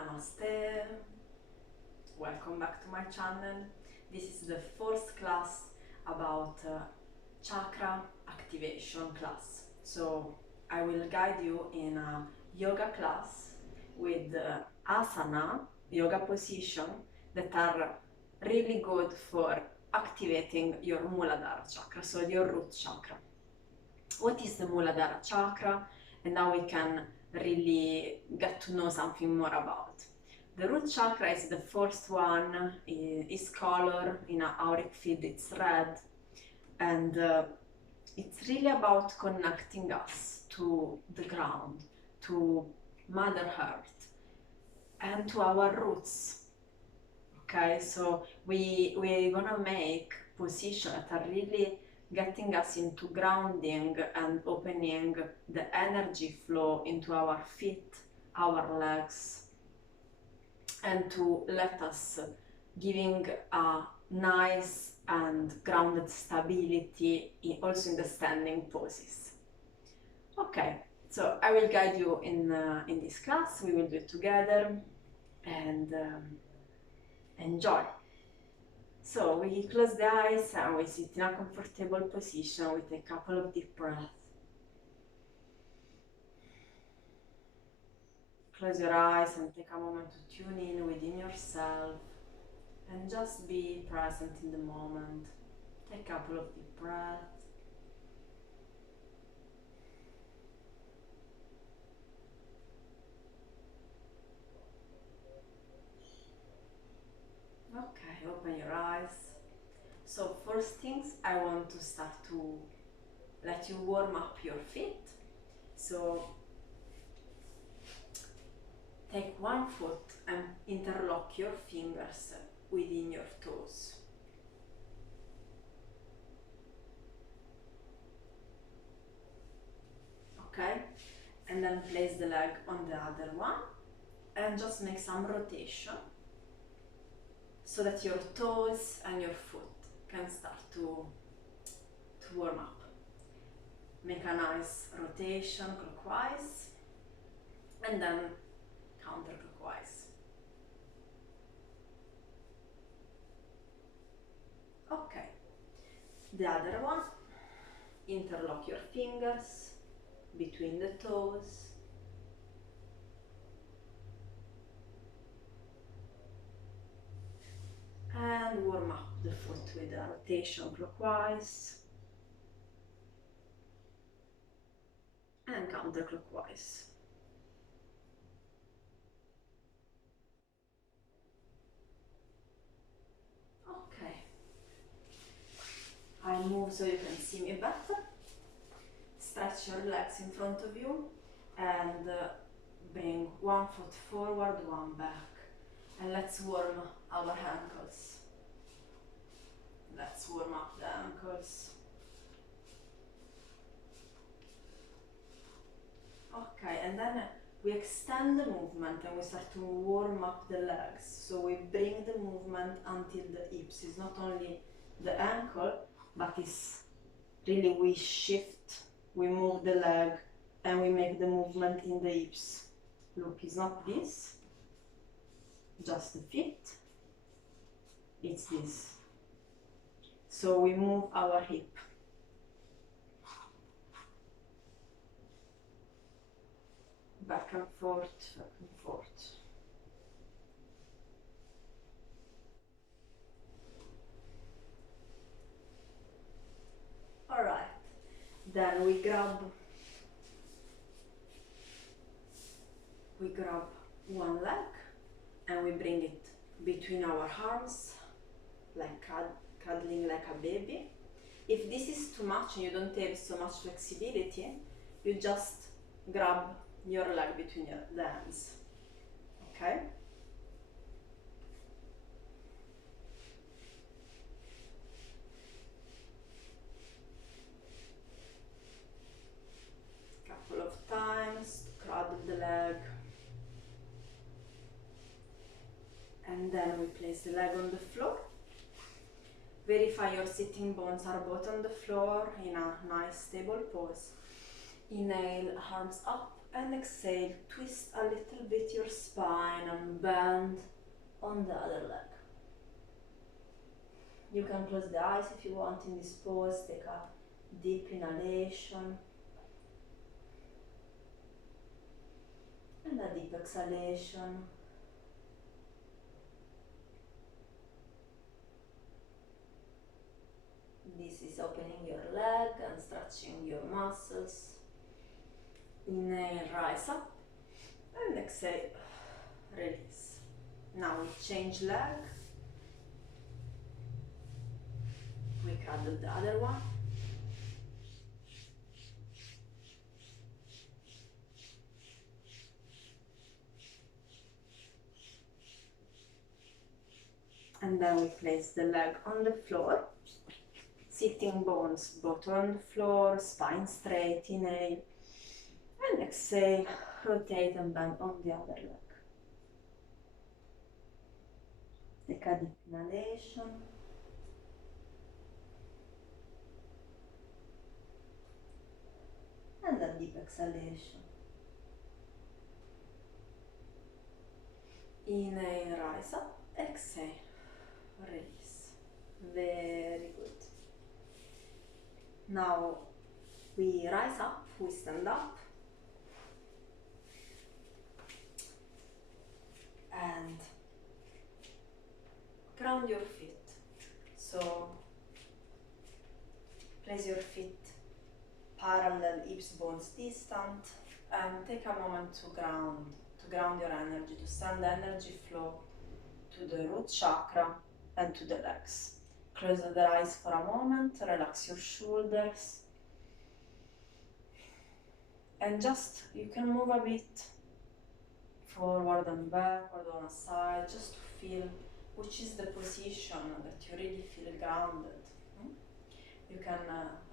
Namaste, welcome back to my channel. This is the first class about chakra activation class. So I will guide you in a yoga class with asana, yoga position that are really good for activating your muladhara chakra, so your root chakra. What is the muladhara chakra? And now we can really get to know something more about. The root chakra is the first one, is color in an auric field, it's red, and it's really about connecting us to the ground, to Mother Earth, and to our roots. Okay, so we're gonna make positions that are really getting us into grounding and opening the energy flow into our feet, our legs, and to let us giving a nice and grounded stability also in the standing poses. Okay, so I will guide you in this class. We will do it together and enjoy. So we close the eyes and we sit in a comfortable position. We take a couple of deep breaths. Close your eyes and take a moment to tune in within yourself and just be present in the moment. Take a couple of deep breaths. Okay, open your eyes. So first things, I want to start to let you warm up your feet. So take one foot and interlock your fingers within your toes. Okay, and then place the leg on the other one and just make some rotation so that your toes and your foot can start to warm up. Make a nice rotation clockwise and then counterclockwise. Okay, the other one, interlock your fingers between the toes. And warm up the foot with a rotation clockwise and counterclockwise. Okay. I move so you can see me better. Stretch your legs in front of you and bring one foot forward, one back. And let's warm our ankles. Let's warm up the ankles. Okay, and then we extend the movement and we start to warm up the legs. So we bring the movement until the hips. It's not only the ankle, but it's really we shift, we move the leg and we make the movement in the hips. Look, it's not this, just the feet, it's this. So we move our hip. Back and forth, back and forth. All right, then we grab one leg and we bring it between our arms, like cuddling like a baby. If this is too much and you don't have so much flexibility, you just grab your leg between the hands. Okay? Couple of times, cradle the leg. And then we place the leg on the floor. Verify your sitting bones are both on the floor in a nice stable pose. Inhale, arms up, And exhale, twist a little bit your spine and bend on the other leg. You can close the eyes if you want in this pose. Take a deep inhalation and a deep exhalation. This is opening your leg and stretching your muscles. Inhale, rise up, and exhale, release. Now we change leg. We cradle the other one. And then we place the leg on the floor. Sitting bones both on the floor, spine straight, inhale. And exhale, rotate and bend on the other leg. Take a deep inhalation. And a deep exhalation. Inhale, rise up, exhale, release. Very good. Now we rise up, we stand up. And ground your feet. So place your feet parallel, hips bones distant, and take a moment to ground your energy, to send the energy flow to the root chakra and to the legs. Close the eyes for a moment, relax your shoulders, and just you can move a bit forward and backward on a side, just to feel which is the position that you really feel grounded. You can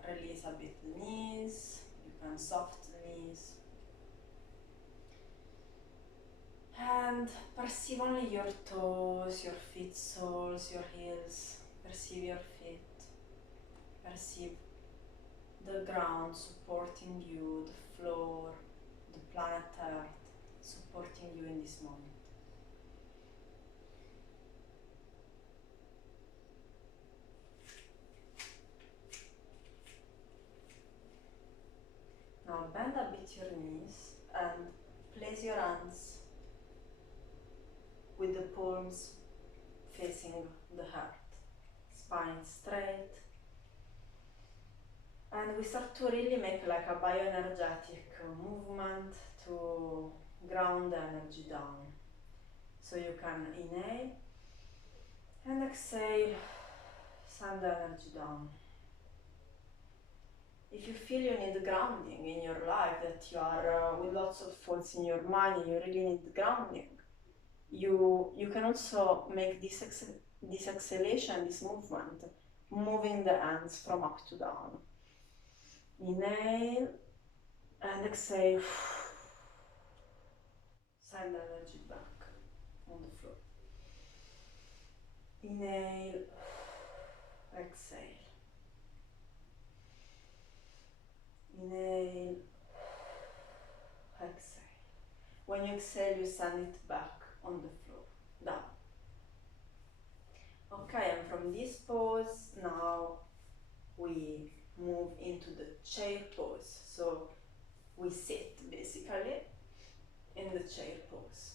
release a bit the knees, you can soft the knees. And perceive only your toes, your feet soles, your heels. Perceive your feet. Perceive the ground supporting you, the floor, the planet Earth supporting you in this moment. Now bend a bit your knees and place your hands with the palms facing the heart, spine straight. And we start to really make like a bioenergetic movement to ground the energy down. So you can inhale and exhale, send the energy down. If you feel you need grounding in your life, that you are with lots of thoughts in your mind and you really need grounding, you can also make this exhalation, this movement, moving the hands from up to down. Inhale and exhale. Send the energy back on the floor. Inhale, exhale. Inhale, exhale. When you exhale, you send it back on the floor, down. Okay, and from this pose, now we move into the chair pose. So we sit basically in the chair pose.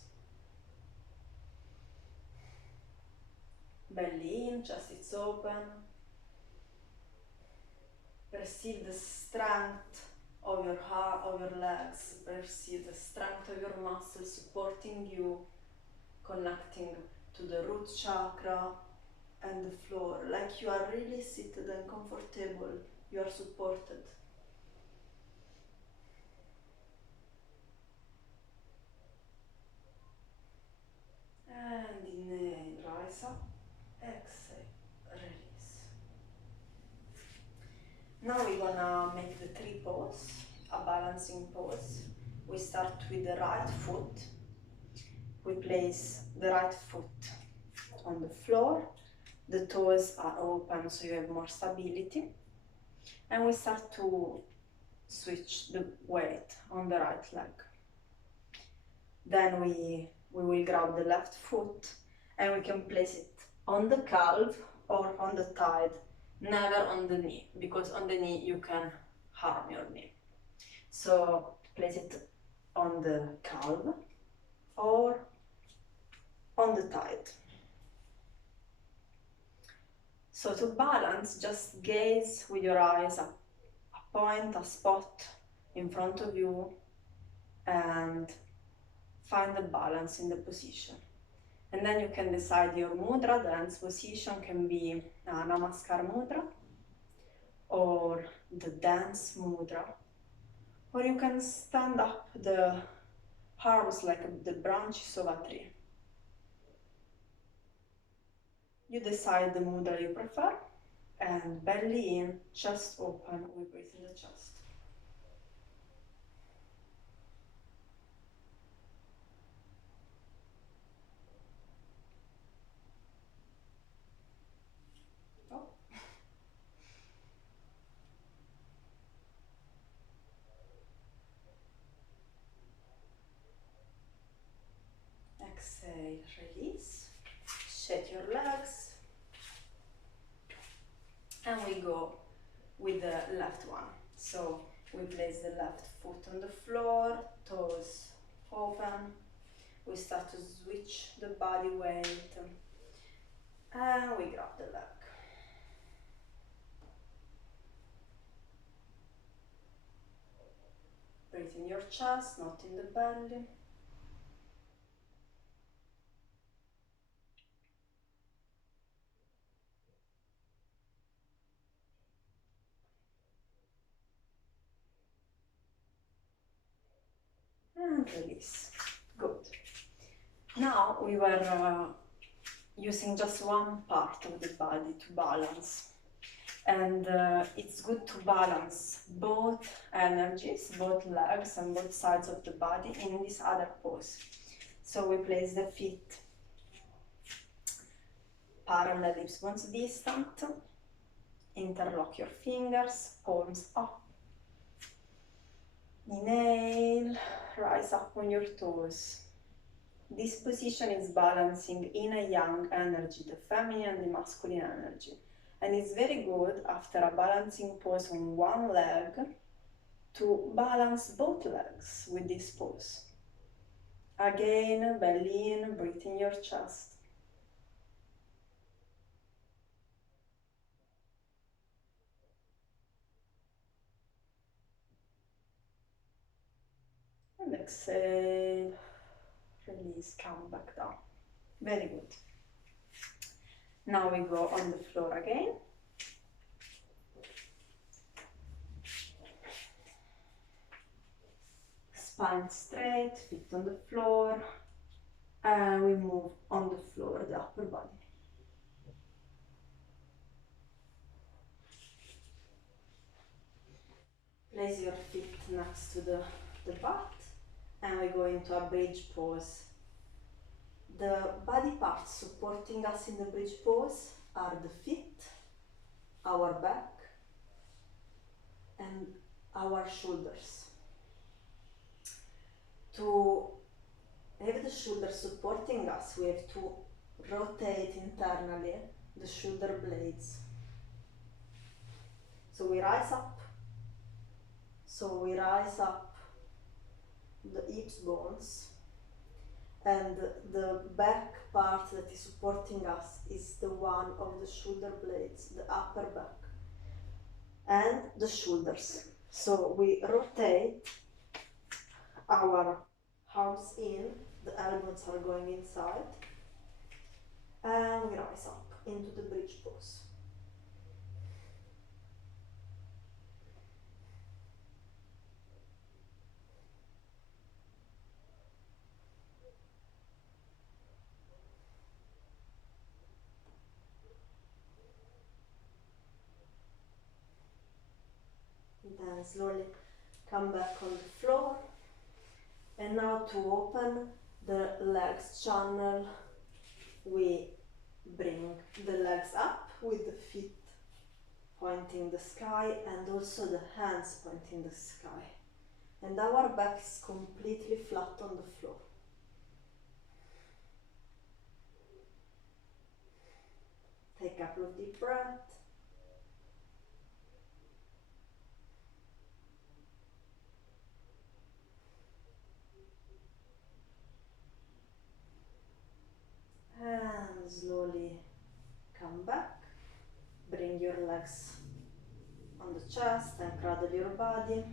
Belly in, chest is open. Perceive the strength of your heart, of your legs. Perceive the strength of your muscles supporting you, connecting to the root chakra and the floor. Like you are really seated and comfortable. You are supported. And inhale, rise up. Exhale, release. Now we're gonna make the tree pose, a balancing pose. We start with the right foot. We place the right foot on the floor. The toes are open so you have more stability. And we start to switch the weight on the right leg. Then we will grab the left foot and we can place it on the calf or on the thigh, never on the knee, because on the knee you can harm your knee. So place it on the calf or on the thigh. So to balance, just gaze with your eyes, a point, a spot in front of you, and find the balance in the position. And then you can decide your mudra. Dance position can be a Namaskar mudra or the dance mudra, or you can stand up the arms like the branches of a tree. You decide the mudra you prefer, and belly in, chest open, we breathe in the chest. Oh. Exhale, release, shake your legs, and we go with the left one. So we place the left foot on the floor, toes open. We start to switch the body weight, and we grab the leg. Breathe in your chest, not in the belly. And release. Good. Now we were using just one part of the body to balance. And it's good to balance both energies, both legs and both sides of the body in this other pose. So we place the feet parallel, hips bones distant, interlock your fingers, palms up. Inhale, rise up on your toes. This position is balancing yin and yang energy, the feminine and the masculine energy. And it's very good after a balancing pose on one leg to balance both legs with this pose. Again, belly in, breathe in your chest. And exhale, release, come back down. Very good. Now we go on the floor again. Spine straight, feet on the floor, and we move on the floor, the upper body. Place your feet next to the butt, and we go into a bridge pose. The body parts supporting us in the bridge pose are the feet, our back, and our shoulders. To have the shoulders supporting us, we have to rotate internally the shoulder blades. So we rise up the hips bones, and the back part that is supporting us is the one of the shoulder blades, the upper back, and the shoulders. So we rotate our arms in, the elbows are going inside, and we rise up into the bridge pose. Then slowly come back on the floor, and now to open the legs channel, we bring the legs up with the feet pointing the sky and also the hands pointing the sky, and our back is completely flat on the floor. couple of deep breaths. And slowly come back. Bring your legs on the chest and cradle your body.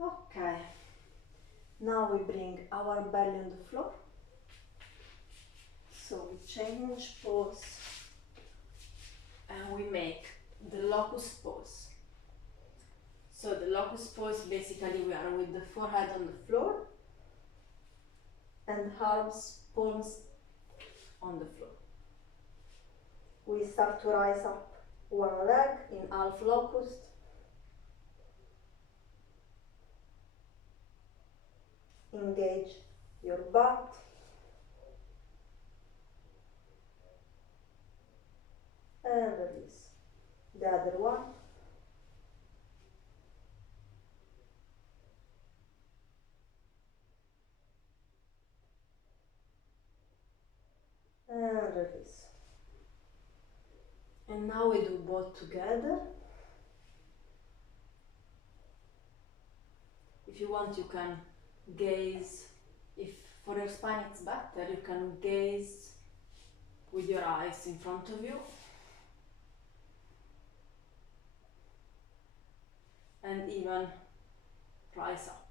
Okay, now we bring our belly on the floor. So we change pose and we make the locust pose. So the locust pose, basically we are with the forehead on the floor and arms, palms on the floor. We start to rise up one leg in half locust. Engage your butt. And release. The other one. And release. And now we do both together. If you want, you can gaze. If for your spine it's better, you can gaze with your eyes in front of you. And even rise up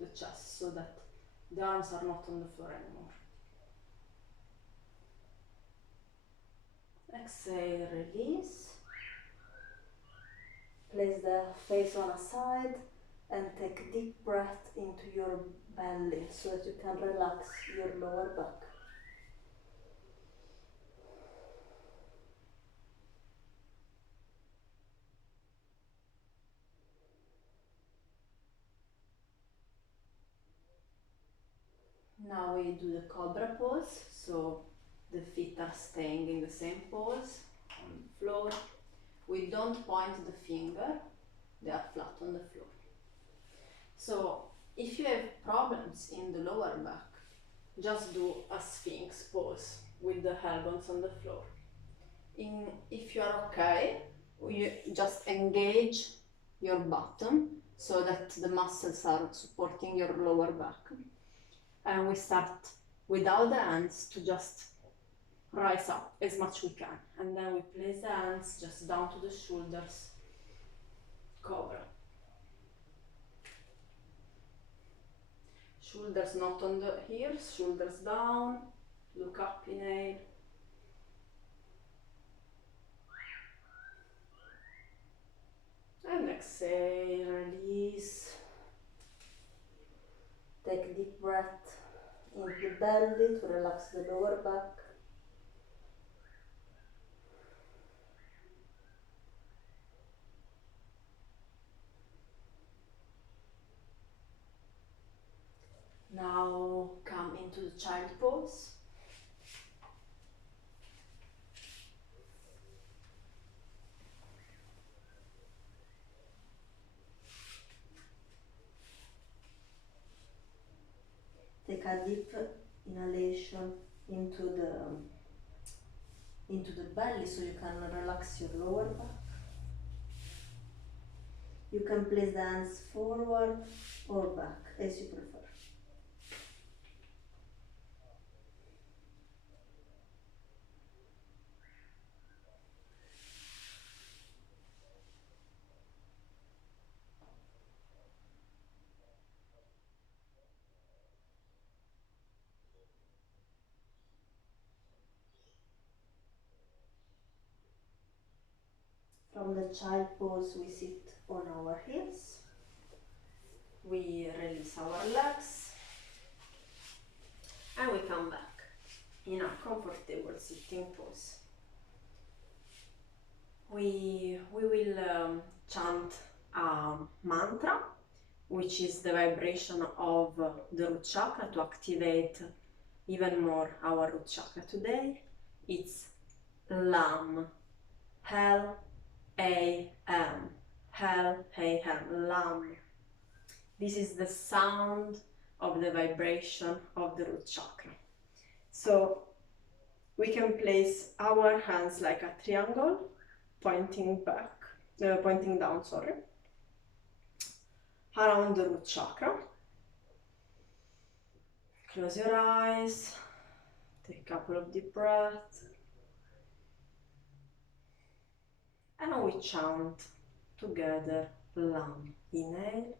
the chest so that the arms are not on the floor anymore. Exhale, release. Place the face on a side and take deep breath into your belly so that you can relax your lower back. Now we do the cobra pose, so the feet are staying in the same pose on the floor. We don't point the finger, they are flat on the floor. So if you have problems in the lower back, just do a sphinx pose with the elbows on the floor. If you are okay, you just engage your bottom so that the muscles are supporting your lower back. And we start without the hands to just rise up as much we can. And then we place the hands just down to the shoulders, cobra. Shoulders not on the ears, shoulders down, look up, inhale. And exhale, release. Take deep breath into the belly to relax the lower back. Now come into the child pose. Take a deep inhalation into the belly so you can relax your lower back. You can place the hands forward or back as you prefer. From the child pose, we sit on our heels. We release our legs and we come back in a comfortable sitting pose. We will chant a mantra, which is the vibration of the root chakra to activate even more our root chakra today. It's LAM, L-A-M, Hel, Hey, Hem, Lam. This is the sound of the vibration of the root chakra. So we can place our hands like a triangle, pointing down, sorry, around the root chakra. Close your eyes, take a couple of deep breaths, and now we chant together Lam. Inhale.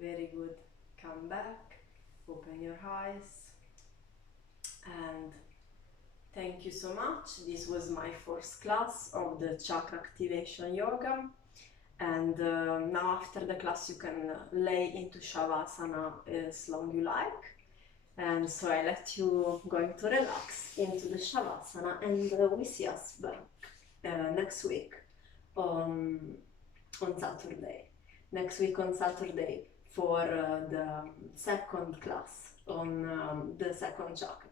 Very good. Come back, open your eyes, and thank you so much. This was my first class of the chakra activation yoga. And now after the class you can lay into Shavasana as long you like. And so I let you going to relax into the Shavasana, and we see us back next week on Saturday. Next week on Saturday for the second class on the second chakra.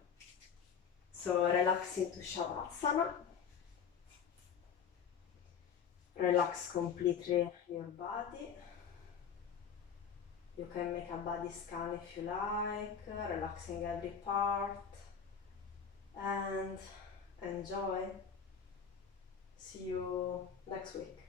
So relax into Shavasana. Relax completely your body. You can make a body scan if you like, relaxing every part, and enjoy. See you next week.